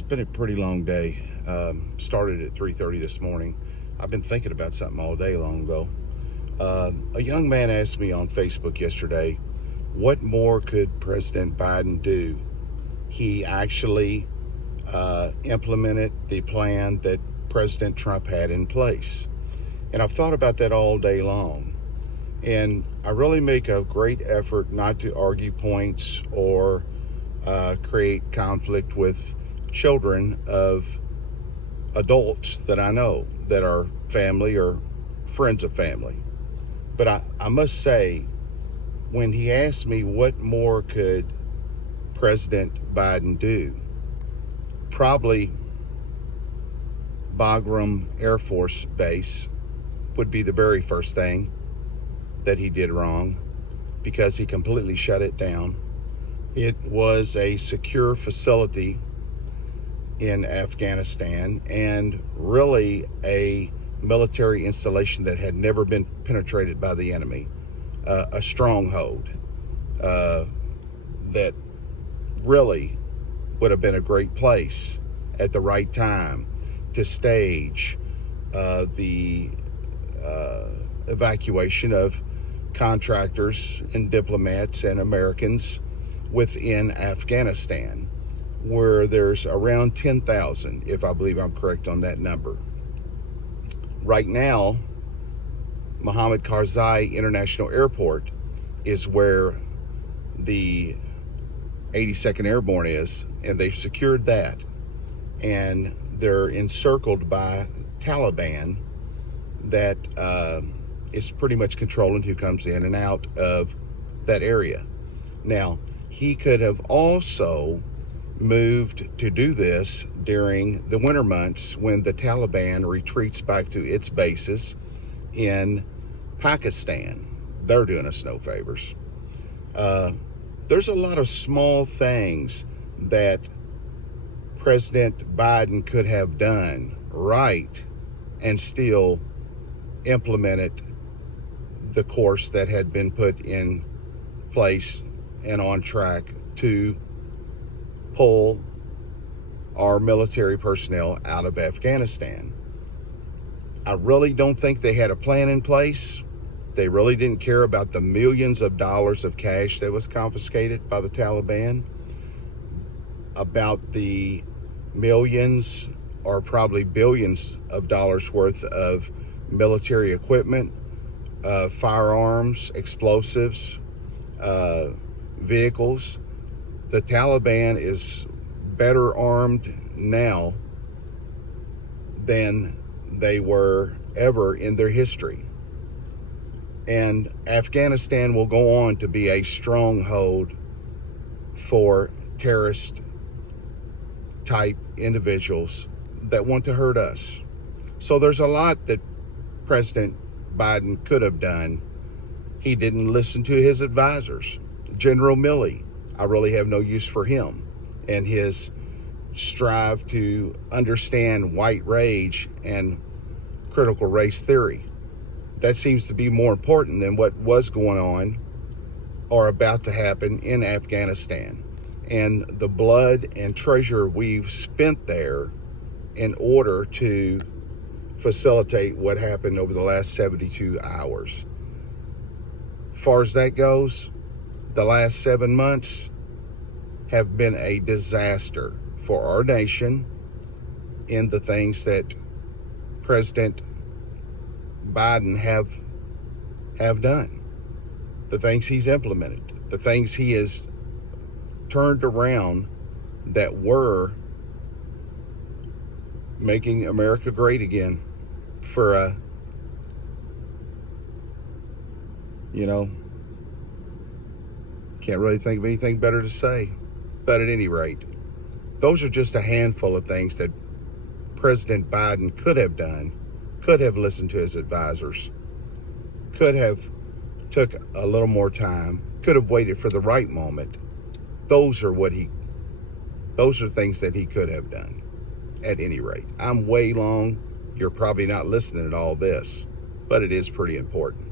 It's been a pretty long day. Started at 3:30 this morning. I've been thinking about something all day long, though. A young man asked me on Facebook yesterday, what more could President Biden do? He actually implemented the plan that President Trump had in place. And I've thought about that all day long. And I really make a great effort not to argue points or create conflict with children of adults that I know that are family or friends of family. But I must say, when he asked me what more could President Biden do, probably Bagram Air Force Base would be the very first thing that he did wrong, because he completely shut it down. It was a secure facility in Afghanistan and really a military installation that had never been penetrated by the enemy, a stronghold that really would have been a great place at the right time to stage the evacuation of contractors and diplomats and Americans within Afghanistan, where there's around 10,000, if I believe I'm correct on that number. Right now, Mohammed Karzai International Airport is where the 82nd Airborne is, and they've secured that. And they're encircled by Taliban that is pretty much controlling who comes in and out of that area. Now, he could have also moved to do this during the winter months when the Taliban retreats back to its bases in Pakistan. They're doing us no favors. There's a lot of small things that President Biden could have done right and still implemented the course that had been put in place and on track to pull our military personnel out of Afghanistan. I really don't think they had a plan in place. They really didn't care about the millions of dollars of cash that was confiscated by the Taliban, about the millions or probably billions of dollars worth of military equipment, firearms, explosives, vehicles. The Taliban is better armed now than they were ever in their history. And Afghanistan will go on to be a stronghold for terrorist type individuals that want to hurt us. So there's a lot that President Biden could have done. He didn't listen to his advisors. General Milley, I really have no use for him and his strive to understand white rage and critical race theory. That seems to be more important than what was going on or about to happen in Afghanistan, and the blood and treasure we've spent there in order to facilitate what happened over the last 72 hours. As far as that goes, the last 7 months have been a disaster for our nation in the things that President Biden have done, the things he's implemented, the things he has turned around that were making America great again for can't really think of anything better to say. But at any rate, those are just a handful of things that President Biden could have done, could have listened to his advisors, could have took a little more time, could have waited for the right moment. Those are things that he could have done. At any rate, I'm way long. You're probably not listening to all this, but it is pretty important.